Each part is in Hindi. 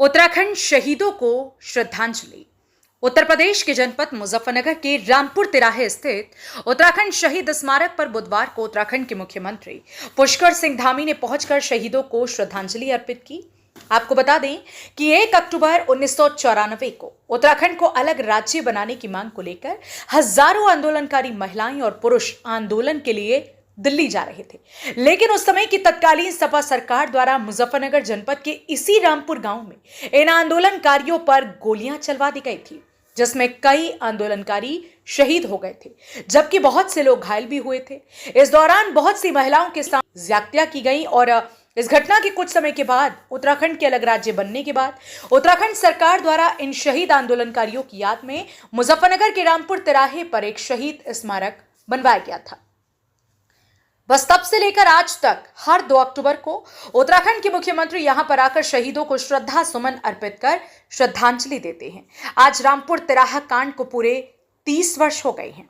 उत्तराखंड शहीदों को श्रद्धांजलि। उत्तर प्रदेश के जनपद मुजफ्फरनगर के रामपुर तिराहे स्थित उत्तराखंड शहीद स्मारक पर बुधवार को उत्तराखंड के मुख्यमंत्री पुष्कर सिंह धामी ने पहुंचकर शहीदों को श्रद्धांजलि अर्पित की। आपको बता दें कि 1 अक्टूबर 1994 को उत्तराखंड को अलग राज्य बनाने की मांग को लेकर हजारों आंदोलनकारी महिलाएं और पुरुष आंदोलन के लिए दिल्ली जा रहे थे, लेकिन उस समय की तत्कालीन सपा सरकार द्वारा मुजफ्फरनगर जनपद के इसी रामपुर गांव में इन आंदोलनकारियों पर गोलियां चलवा दी गई थी, जिसमें कई आंदोलनकारी शहीद हो गए थे, जबकि बहुत से लोग घायल भी हुए थे। इस दौरान बहुत सी महिलाओं के साथ ज्यादतियां की गई और इस घटना के कुछ समय के बाद उत्तराखंड के अलग राज्य बनने के बाद उत्तराखंड सरकार द्वारा इन शहीद आंदोलनकारियों की याद में मुजफ्फरनगर के रामपुर तिराहे पर एक शहीद स्मारक बनवाया गया था। बस तब से लेकर आज तक हर 2 अक्टूबर को उत्तराखंड के मुख्यमंत्री यहां पर आकर शहीदों को श्रद्धा सुमन अर्पित कर श्रद्धांजलि देते हैं। आज रामपुर तिराहा कांड को पूरे 30 वर्ष हो गए हैं।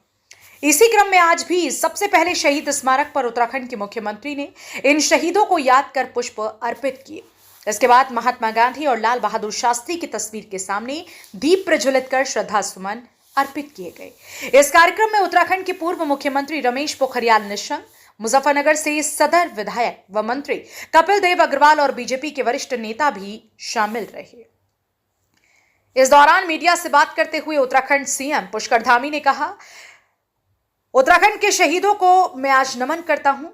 इसी क्रम में आज भी सबसे पहले शहीद स्मारक पर उत्तराखंड के मुख्यमंत्री ने इन शहीदों को याद कर पुष्प अर्पित किए। इसके बाद महात्मा गांधी और लाल बहादुर शास्त्री की तस्वीर के सामने दीप प्रज्वलित कर श्रद्धा सुमन अर्पित किए गए। इस कार्यक्रम में उत्तराखंड के पूर्व मुख्यमंत्री रमेश पोखरियाल निशंक, मुजफ्फरनगर से सदर विधायक व मंत्री कपिल देव अग्रवाल और बीजेपी के वरिष्ठ नेता भी शामिल रहे। इस दौरान मीडिया से बात करते हुए उत्तराखंड सीएम पुष्कर धामी ने कहा, उत्तराखंड के शहीदों को मैं आज नमन करता हूं।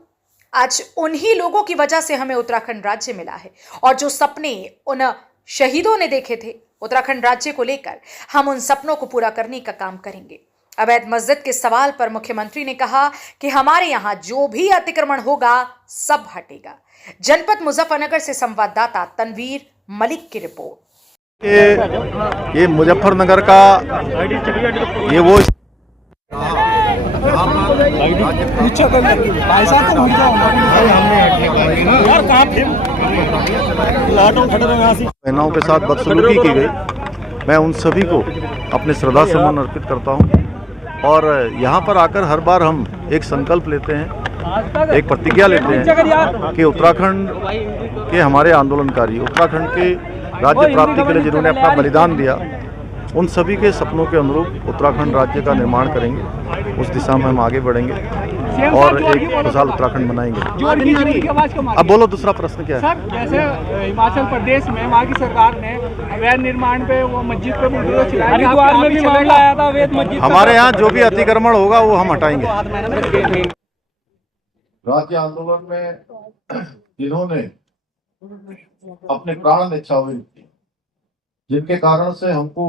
आज उन्हीं लोगों की वजह से हमें उत्तराखंड राज्य मिला है और जो सपने उन शहीदों ने देखे थे उत्तराखंड राज्य को लेकर, हम उन सपनों को पूरा करने का काम करेंगे। अवैध मस्जिद के सवाल पर मुख्यमंत्री ने कहा कि हमारे यहां जो भी अतिक्रमण होगा सब हटेगा। जनपद मुजफ्फरनगर से संवाददाता तनवीर मलिक की रिपोर्ट। ये मुजफ्फरनगर का ये वो बहनों के साथ बदसलूकी की गई, मैं उन सभी को अपने श्रद्धा सुमन अर्पित करता हूं। और यहाँ पर आकर हर बार हम एक संकल्प लेते हैं, एक प्रतिज्ञा लेते हैं कि उत्तराखंड के हमारे आंदोलनकारी, उत्तराखंड के राज्य प्राप्ति के लिए जिन्होंने अपना बलिदान दिया, उन सभी के सपनों के अनुरूप उत्तराखंड राज्य का निर्माण करेंगे। उस दिशा में हम आगे बढ़ेंगे और एक खुशहाल उत्तराखंड बनाएंगे। अब बोलो, दूसरा प्रश्न क्या है? सर, जैसे हिमाचल प्रदेश में वहाँ की सरकार ने अवैध निर्माण पे वो मस्जिद पे विरोध चलाया, हरिद्वार में भी मामला आया था अवैध मस्जिद। हमारे यहाँ जो भी अतिक्रमण होगा वो हम हटाएंगे। राज्य आंदोलन में जिन्होंने अपने प्राण न्यौछावर किए, जिनके कारण से हमको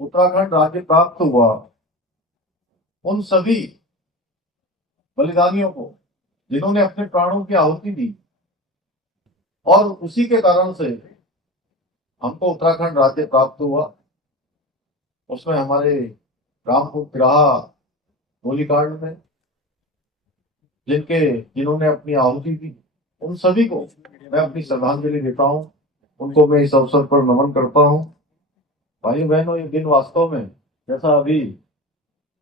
उत्तराखंड राज्य प्राप्त हुआ, उन सभी बलिदानियों को जिन्होंने अपने प्राणों की आहुति दी और उसी के कारण से हमको उत्तराखंड राज्य प्राप्त हुआ, उसमें हमारे रामपुर तिराहा गोलीकांड में जिन्होंने अपनी आहुति दी, उन सभी को मैं अपनी श्रद्धांजलि देता हूँ। उनको मैं इस अवसर पर नमन करता हूँ। भाई बहनों, ये दिन वास्तव में, जैसा अभी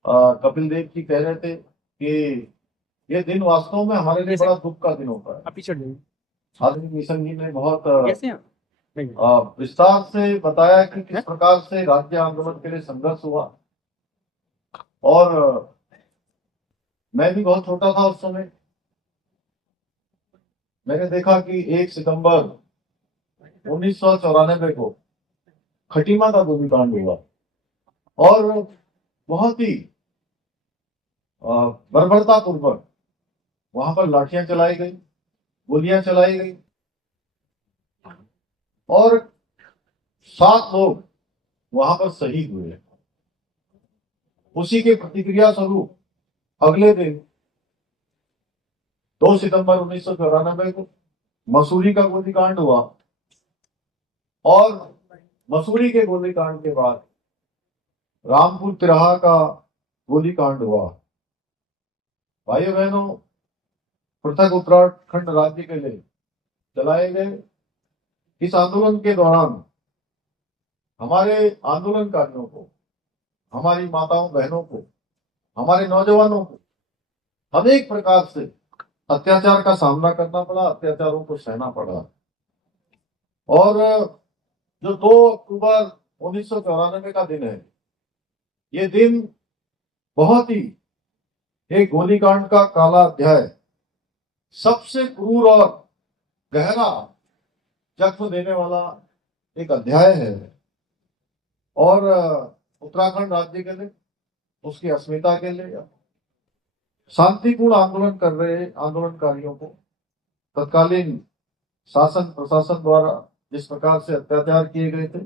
कपिल देव जी कह रहे थे कि ये दिन वास्तव में हमारे लिए बड़ा दुख का दिन होता है। आदमी मिशन जी ने बहुत विस्तार से बताया कि किस प्रकार से राज्य आंदोलन के लिए संघर्ष हुआ। और मैं भी बहुत छोटा था उस समय। मैंने देखा कि 1 सितंबर 1994 को खटीमा का गोलीकांड हुआ और बहुत ही बर्बरतापूर्वक वहां पर लाठियां चलाई गई, गोलियां चलाई गई और 7 लोग वहां पर शहीद हुए। उसी के प्रतिक्रिया स्वरूप अगले दिन 2 सितंबर 1994 को मसूरी का गोलीकांड हुआ और मसूरी के गोलीकांड के बाद रामपुर तिराहा का गोलीकांड हुआ। भाइयों बहनों, पृथक उत्तराखंड राज्य के लिए चलाए गए इस आंदोलन के दौरान हमारे आंदोलनकारियों को, हमारी माताओं बहनों को, हमारे नौजवानों को अनेक प्रकार से अत्याचार का सामना करना पड़ा, अत्याचारों को सहना पड़ा। और जो 2 अक्टूबर 1994 का दिन है, ये दिन बहुत ही एक गोलीकांड का काला अध्याय, सबसे क्रूर और गहरा जख्म देने वाला एक अध्याय है। और उत्तराखंड राज्य के लिए, उसकी अस्मिता के लिए शांतिपूर्ण आंदोलन कर रहे आंदोलनकारियों को तत्कालीन शासन प्रशासन द्वारा जिस प्रकार से अत्याचार किए गए थे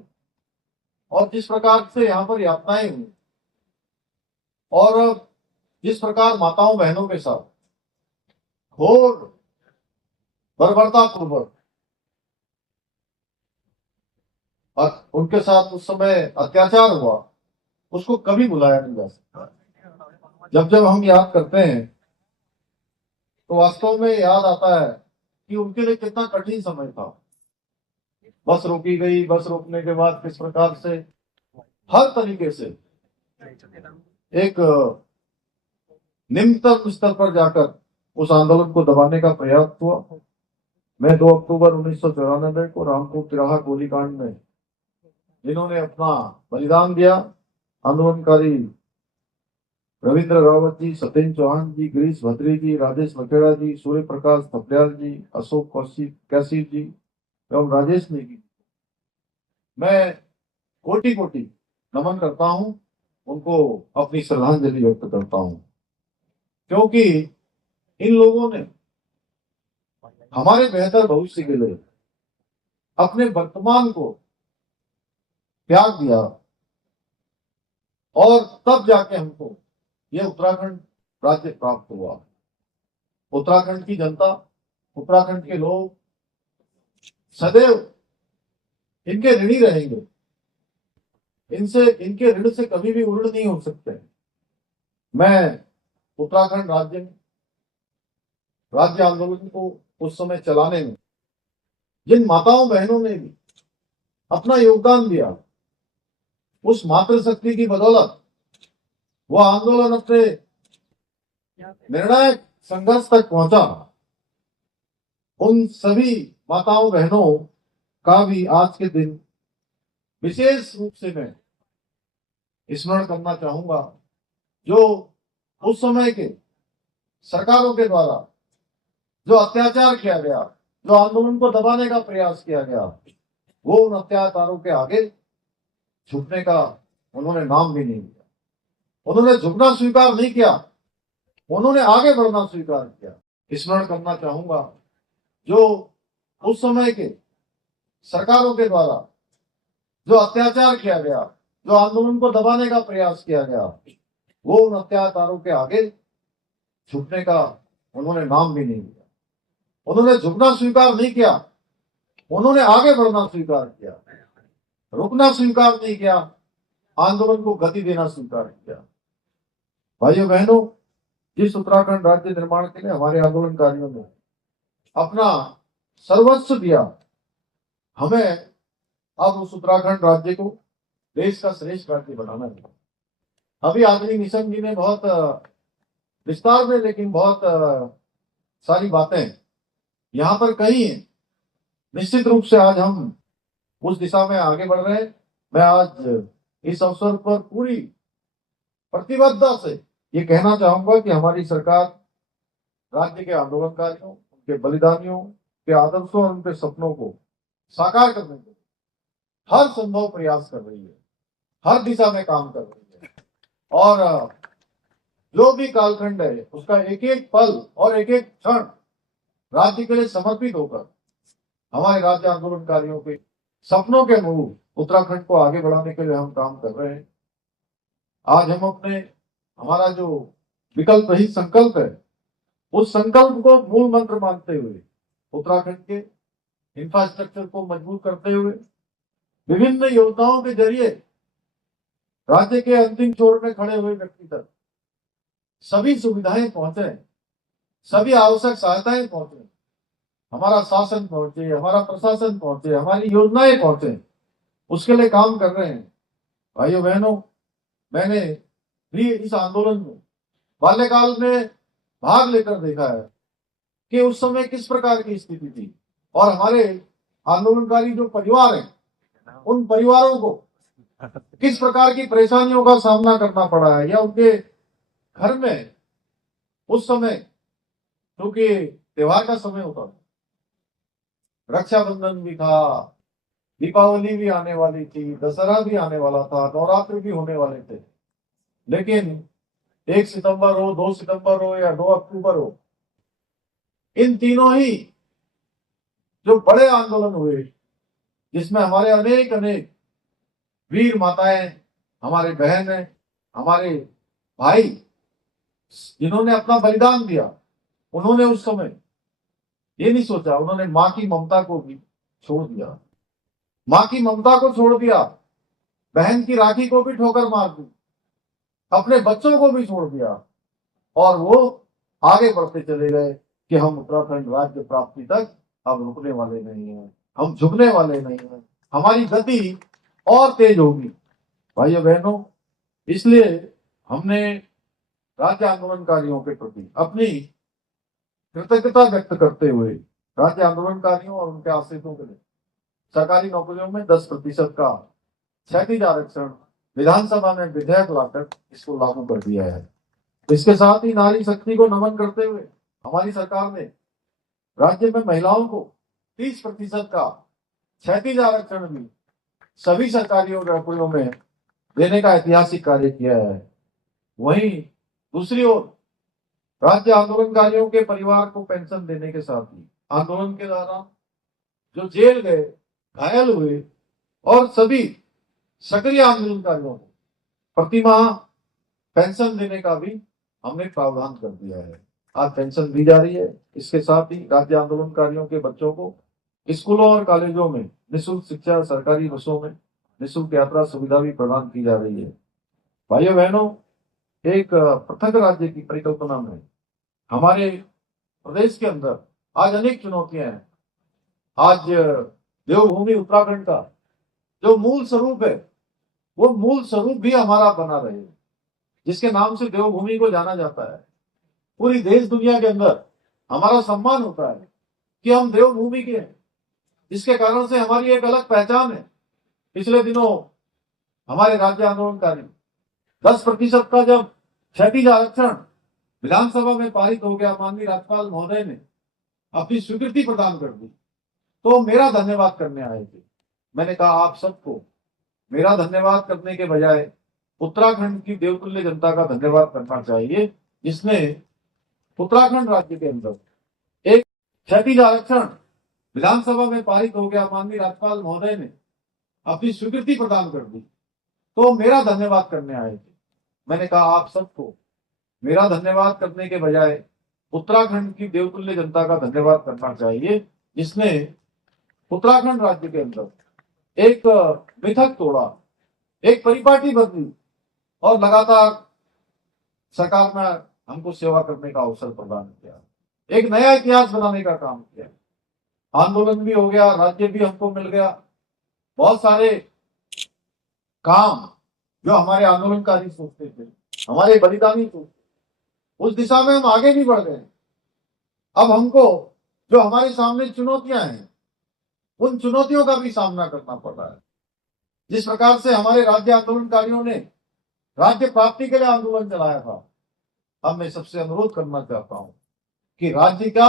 और जिस प्रकार से यहाँ पर यातनाएं हुई और जिस प्रकार माताओं बहनों के साथ घोर बर्बरता पूर्वक और उनके साथ उस समय अत्याचार हुआ, उसको कभी भुलाया नहीं जा सकता। जब जब हम याद करते हैं तो वास्तव में याद आता है कि उनके लिए कितना कठिन समय था। बस रोकी गई, बस रोकने के बाद किस प्रकार से हर तरीके से एक निम्नतम स्तर पर जाकर उस आंदोलन को दबाने का प्रयास हुआ। मैं 2 अक्टूबर 1994 को रामपुर तिराहा गोलीकांड में जिन्होंने अपना बलिदान दिया, आंदोलनकारी रविंद्र रावत जी, सत्येंद्र चौहान जी, गिरीश भद्री जी, राजेश मकेड़ा जी, सूर्य प्रकाश थपलियाल जी, अशोक कैसी जी एवं राजेश नेगी, मैं कोटि कोटि नमन करता हूं, उनको अपनी श्रद्धांजलि व्यक्त करता हूं, क्योंकि इन लोगों ने हमारे बेहतर भविष्य के लिए अपने वर्तमान को त्याग दिया और तब जाके हमको यह उत्तराखंड राज्य प्राप्त हुआ। उत्तराखंड की जनता, उत्तराखंड के लोग सदैव इनके ऋणी रहेंगे, इनके ऋण से कभी भी उड़ नहीं हो सकते। मैं उत्तराखंड राज्य आंदोलन को उस समय चलाने में जिन माताओं बहनों ने भी अपना योगदान दिया, उस मातृशक्ति की बदौलत वह आंदोलन अपने निर्णायक संघर्ष तक पहुंचा। उन सभी माताओं बहनों का भी आज के दिन विशेष रूप से मैं स्मरण करना चाहूंगा, जो उस समय के सरकारों के द्वारा जो अत्याचार किया गया, जो आंदोलन को दबाने का प्रयास किया गया, वो उन अत्याचारों के आगे झुकने का उन्होंने नाम भी नहीं लिया। उन्होंने झुकना स्वीकार नहीं किया, उन्होंने आगे बढ़ना स्वीकार किया। स्मरण करना चाहूंगा, जो उस समय के सरकारों के द्वारा जो अत्याचार किया गया, जो आंदोलन को दबाने का प्रयास किया गया, वो उन अत्याचारों के आगे झुकने का उन्होंने नाम भी नहीं लिया। उन्होंने झुकना स्वीकार नहीं किया, उन्होंने आगे बढ़ना स्वीकार किया, रुकना स्वीकार नहीं किया, आंदोलन को गति देना स्वीकार किया। भाइयों बहनों, जिस उत्तराखंड राज्य निर्माण के लिए हमारे आंदोलनकारियों ने अपना सर्वस्व दिया, हमें अब उस उत्तराखंड राज्य को देश का श्रेष्ठ राज्य बनाना है। अभी आदमी मिशन जी ने बहुत विस्तार में, लेकिन बहुत सारी बातें यहाँ पर कही हैं। निश्चित रूप से आज हम उस दिशा में आगे बढ़ रहे हैं। मैं आज इस अवसर पर पूरी प्रतिबद्धता से ये कहना चाहूंगा कि हमारी सरकार राज्य के आंदोलनकारियों, उनके बलिदानियों के आदर्शों और उनके सपनों को साकार करने के लिए हर संभव प्रयास कर रही है, हर दिशा में काम कर रही है। और जो भी कालखंड है, उसका एक एक पल और एक एक क्षण राज्य के लिए समर्पित होकर हमारे राज्य आंदोलनकारियों के सपनों के अनुरूप उत्तराखंड को आगे बढ़ाने के लिए हम काम कर रहे हैं। आज हम हमारा जो विकल्प रहित संकल्प है, उस संकल्प को मूल मंत्र मानते हुए उत्तराखंड के इंफ्रास्ट्रक्चर को मजबूत करते हुए विभिन्न योजनाओं के जरिए राज्य के अंतिम छोर में खड़े हुए व्यक्ति तक सभी सुविधाएं पहुंचे, सभी आवश्यक सहायताएं पहुंचे, हमारा शासन पहुंचे, हमारा प्रशासन पहुंचे, हमारी योजनाएं पहुंचे, उसके लिए काम कर रहे हैं। भाइयों बहनों, मैंने भी इस आंदोलन में बाल्यकाल में भाग लेकर देखा है कि उस समय किस प्रकार की स्थिति थी और हमारे आंदोलनकारी जो परिवार हैं उन परिवारों को किस प्रकार की परेशानियों का सामना करना पड़ा है, या उनके घर में उस समय, क्योंकि त्योहार का समय होता था, रक्षाबंधन भी था, दीपावली भी आने वाली थी, दशहरा भी आने वाला था, नवरात्र भी होने वाले थे, लेकिन 1 सितंबर हो, 2 सितंबर हो या 2 अक्टूबर हो, इन तीनों ही जो बड़े आंदोलन हुए जिसमें हमारे अनेक अनेक वीर माताएं, हमारे बहनें, हमारे भाई जिन्होंने अपना बलिदान दिया, उन्होंने उस समय ये नहीं सोचा, उन्होंने माँ की ममता को भी छोड़ दिया, माँ की ममता को छोड़ दिया, बहन की राखी को भी ठोकर मार दी, अपने बच्चों को भी छोड़ दिया, और वो आगे बढ़ते चले गए कि हम उत्तराखंड राज्य प्राप्ति तक अब रुकने वाले नहीं हैं, हम झुकने वाले नहीं हैं, हमारी गति और तेज होगी। भाइयों बहनों, इसलिए हमने राज्य आंदोलनकारियों के प्रति अपनी कृतज्ञता व्यक्त करते हुए राज्य आंदोलनकारियों और उनके आश्रितों के लिए सरकारी नौकरियों में 10% का क्षैतिज आरक्षण विधानसभा में विधेयक लाकर इसको लागू कर दिया है। इसके साथ ही नारी शक्ति को नमन करते हुए हमारी सरकार ने राज्य में महिलाओं को 30% का क्षैतिज आरक्षण भी सभी सरकारी नौकरियों में देने का ऐतिहासिक कार्य किया है। वहीं दूसरी ओर राज्य आंदोलनकारियों के परिवार को पेंशन देने के साथ ही आंदोलन के दौरान जो जेल गए, घायल हुए और सभी सक्रिय आंदोलनकारियों को प्रतिमाह पेंशन देने का भी हमने प्रावधान कर दिया है। आज पेंशन दी जा रही है। इसके साथ ही राज्य आंदोलनकारियों के बच्चों को स्कूलों और कॉलेजों में निःशुल्क शिक्षा, सरकारी बसों में निःशुल्क यात्रा सुविधा भी प्रदान की जा रही है। भाइयों बहनों, एक पृथक राज्य की परिकल्पना में हमारे प्रदेश के अंदर आज अनेक चुनौतियां हैं। आज देवभूमि उत्तराखंड का जो मूल स्वरूप है, वो मूल स्वरूप भी हमारा बना रहे, जिसके नाम से देवभूमि को जाना जाता है। पूरी देश दुनिया के अंदर हमारा सम्मान होता है कि हम देवभूमि के हैं, जिसके कारण से हमारी एक अलग पहचान है। पिछले दिनों हमारे राज्य आंदोलनकारी 10% का जब क्षैतिज आरक्षण विधानसभा में पारित हो गया, माननीय राज्यपाल महोदय ने अपनी स्वीकृति प्रदान कर दी, तो मेरा धन्यवाद करने आए थे। मैंने कहा आप सबको मेरा धन्यवाद करने के बजाय उत्तराखंड की देवतुल्य जनता का धन्यवाद करना चाहिए, जिसने उत्तराखंड राज्य के अंदर एक क्षैतिज आरक्षण विधानसभा में पारित हो गया, माननीय राज्यपाल महोदय ने अपनी स्वीकृति प्रदान कर दी, तो मेरा धन्यवाद करने आए थे। मैंने कहा आप सबको मेरा धन्यवाद करने के बजाय उत्तराखंड की देवतुल्य जनता का धन्यवाद करना चाहिए, जिसने उत्तराखंड राज्य के अंदर एक मिथक तोड़ा, एक परिपाटी बदली और लगातार सरकार में हमको सेवा करने का अवसर प्रदान किया, एक नया इतिहास बनाने का काम किया। आंदोलन भी हो गया, राज्य भी हमको मिल गया, बहुत सारे काम जो हमारे आंदोलनकारी सोचते थे, हमारे बलिदानी सोचते, उस दिशा में हम आगे भी बढ़ गए। अब हमको जो हमारे सामने चुनौतियां हैं, उन चुनौतियों का भी सामना करना पड़ रहा है। जिस प्रकार से हमारे राज्य आंदोलनकारियों ने राज्य प्राप्ति के लिए आंदोलन चलाया था, अब मैं सबसे अनुरोध करना चाहता हूं कि राज्य का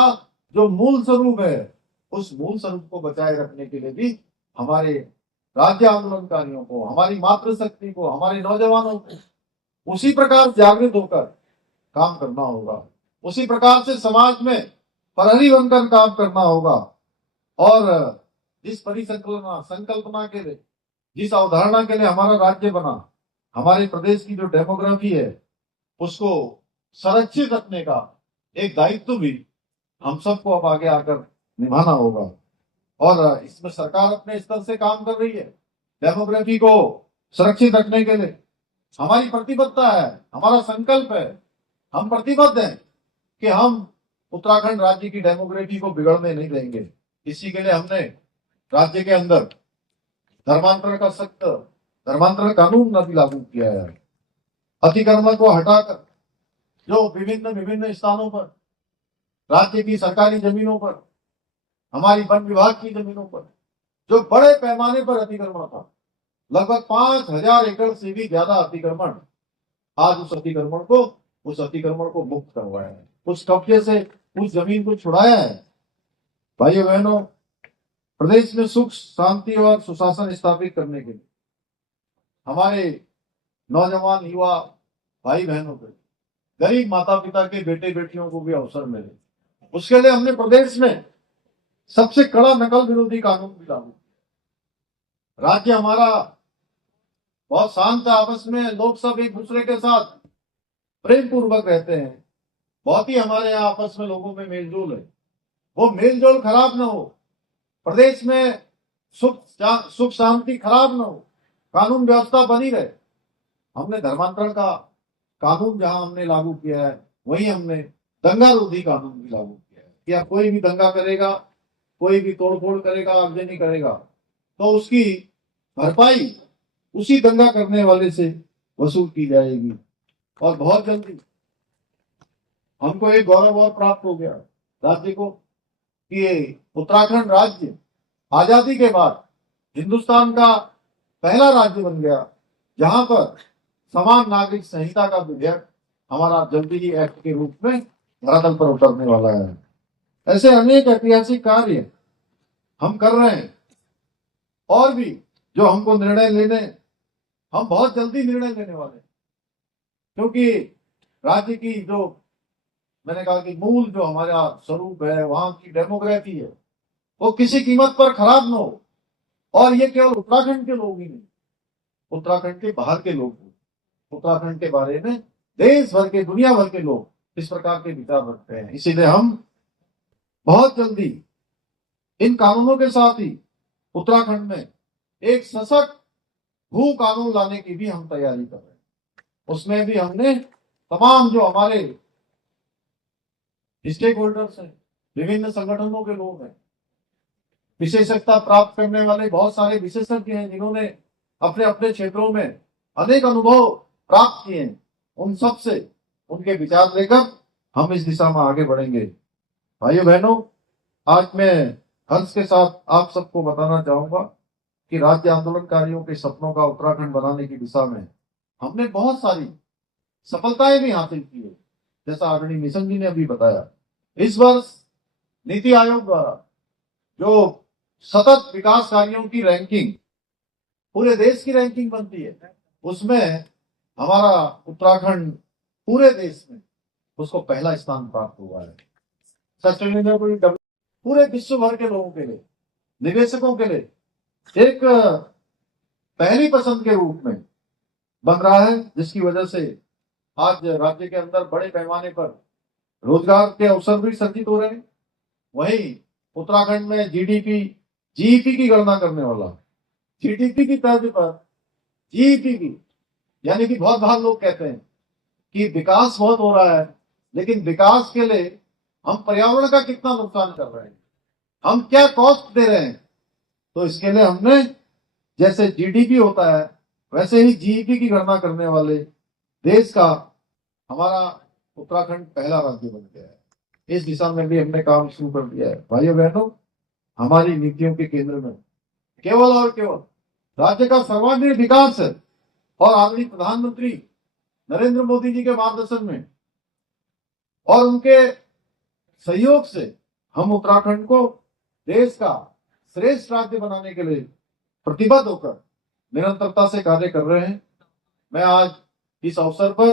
जो मूल स्वरूप है, उस मूल स्वरूप को बचाए रखने के लिए भी हमारे राज्य आंदोलनकारियों को, हमारी मातृशक्ति को, हमारे नौजवानों को उसी प्रकार जागृत होकर काम करना होगा, उसी प्रकार से समाज में प्रहरी बनकर काम करना होगा। और जिस संकल्पना के लिए, जिस अवधारणा के लिए हमारा राज्य बना, हमारे प्रदेश की जो डेमोग्राफी है, उसको संरक्षित रखने का एक दायित्व भी हम सबको अब आगे आकर निभाना होगा। और इसमें सरकार अपने स्तर से काम कर रही है। डेमोग्राफी को सुरक्षित रखने के लिए हमारी प्रतिबद्धता है, हमारा संकल्प है, हम प्रतिबद्ध हैं कि हम उत्तराखंड राज्य की डेमोग्राफी को बिगड़ने नहीं देंगे। इसी के लिए हमने राज्य के अंदर धर्मांतरण का सख्त धर्मांतरण कानून भी लागू किया है। अतिक्रमण को हटाकर जो विभिन्न स्थानों पर, राज्य की सरकारी जमीनों पर, हमारी वन विभाग की जमीनों पर जो बड़े पैमाने पर अतिक्रमण था, लगभग 5,000 एकड़ से भी ज्यादा अतिक्रमण, आज उस अतिक्रमण को मुक्त करवाया है, उस कब्जे से उस जमीन को छुड़ाया है। भाइयों बहनों, प्रदेश में सुख शांति और सुशासन स्थापित करने के लिए हमारे नौजवान युवा भाई बहनों को, गरीब माता पिता के बेटे बेटियों को भी अवसर मिले, उसके लिए हमने प्रदेश में सबसे कड़ा नकल विरोधी कानून भी लागू किया। राज्य हमारा बहुत शांत है, आपस में लोग सब एक दूसरे के साथ प्रेम पूर्वक रहते हैं, बहुत ही हमारे यहाँ आपस में लोगों में मेलजोल है। वो मेलजोल खराब ना हो, प्रदेश में सुख शांति खराब ना हो, कानून व्यवस्था बनी रहे। हमने धर्मांतरण का कानून जहां हमने लागू किया है, वहीं हमने दंगा रोधी कानून भी लागू किया है कि अब कोई भी दंगा करेगा, कोई भी तोड़फोड़ करेगा, आगजनी करेगा, तो उसकी भरपाई उसी दंगा करने वाले से वसूल की जाएगी। और बहुत जल्दी हमको एक गौरव और प्राप्त हो गया राज्य को कि उत्तराखंड राज्य आजादी के बाद हिंदुस्तान का पहला राज्य बन गया जहां पर समान नागरिक संहिता का विधेयक हमारा जल्दी ही एक्ट के रूप में धरातल पर उतरने वाला है। ऐसे अनेक ऐतिहासिक कार्य हम कर रहे हैं और भी जो हमको निर्णय लेने, हम बहुत जल्दी निर्णय लेने वाले हैं, क्योंकि राज्य की जो मैंने कहा कि मूल जो हमारा स्वरूप है, वहां की डेमोग्राफी है, वो किसी कीमत पर खराब ना हो। और ये केवल उत्तराखंड के लोग ही नहीं, उत्तराखंड के बाहर के लोग, उत्तराखंड के बारे में देश भर के, दुनिया भर के लोग इस प्रकार के विचार रखते हैं। इसीलिए हम बहुत जल्दी इन कानूनों के साथ ही उत्तराखंड में एक सशक्त भू कानून लाने की भी हम तैयारी कर रहे हैं। उसमें भी हमने तमाम जो हमारे स्टेक होल्डर्स हैं, विभिन्न संगठनों के लोग हैं, विशेषज्ञता प्राप्त करने वाले बहुत सारे विशेषज्ञ हैं जिन्होंने अपने अपने क्षेत्रों में अनेक अनुभव प्राप्त किए हैं, उन सब से उनके विचार लेकर हम इस दिशा में आगे बढ़ेंगे। भाइयों बहनों, आज मैं हर्ष के साथ आप सबको बताना चाहूंगा कि राज्य आंदोलनकारियों के सपनों का उत्तराखंड बनाने की दिशा में हमने बहुत सारी सफलताएं भी हासिल की है। जैसा आदरणीय मिशन जी ने अभी बताया, इस वर्ष नीति आयोग द्वारा जो सतत विकास कार्यों की रैंकिंग, पूरे देश की रैंकिंग बनती है, उसमें हमारा उत्तराखंड पूरे देश में उसको पहला स्थान प्राप्त हुआ है। सस्टेनेबल पूरे विश्व भर के लोगों के लिए, निवेशकों के लिए एक पहली पसंद के रूप में बन रहा है, जिसकी वजह से आज राज्य के अंदर बड़े पैमाने पर रोजगार के अवसर भी सृजित हो रहे हैं। वहीं उत्तराखंड में जीईपी की गणना करने वाला, जीडीपी की तर्ज पर जीईपी की, यानी कि बहुत बार लोग कहते हैं कि विकास बहुत हो रहा है, लेकिन विकास के लिए हम पर्यावरण का कितना नुकसान कर रहे हैं, हम क्या कॉस्ट दे रहे हैं। तो इसके लिए हमने, जैसे जीडीपी होता है वैसे ही जीईपी की गणना करने वाले देश का हमारा उत्तराखंड पहला राज्य बन गया है। इस दिशा में भी हमने काम शुरू कर दिया है। भाइयों बहनों, हमारी नीतियों के केंद्र में केवल और केवल राज्य का सर्वांगीण विकास है और आदरणीय प्रधानमंत्री नरेंद्र मोदी जी के मार्गदर्शन में और उनके सहयोग से हम उत्तराखंड को देश का श्रेष्ठ राज्य बनाने के लिए प्रतिबद्ध होकर निरंतरता से कार्य कर रहे हैं। मैं आज इस अवसर पर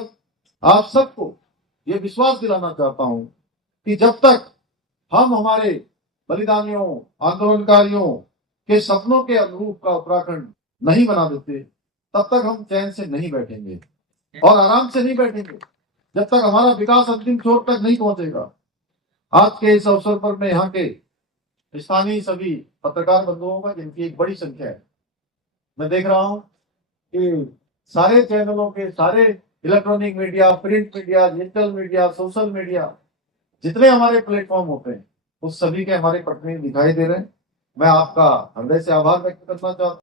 आप सबको ये विश्वास दिलाना चाहता हूं कि जब तक हम हमारे बलिदानियों, आंदोलनकारियों के सपनों के अनुरूप का उत्तराखंड नहीं बना देते, तब तक हम चैन से नहीं बैठेंगे और आराम से नहीं बैठेंगे जब तक हमारा विकास अंतिम छोर तक नहीं पहुंचेगा। आज के इस अवसर पर मैं यहाँ के स्थानीय सभी पत्रकार बंधुओं का, जिनकी एक बड़ी संख्या है, मैं देख रहा हूं कि सारे चैनलों के, सारे electronic media, print media, digital media, social media, जितने हमारे प्लेटफॉर्म होते हैं, उस सभी के हमारे प्रतिनिधि दिखाई दे रहे हैं। मैं आपका हृदय से आभार व्यक्त करना चाहता हूं।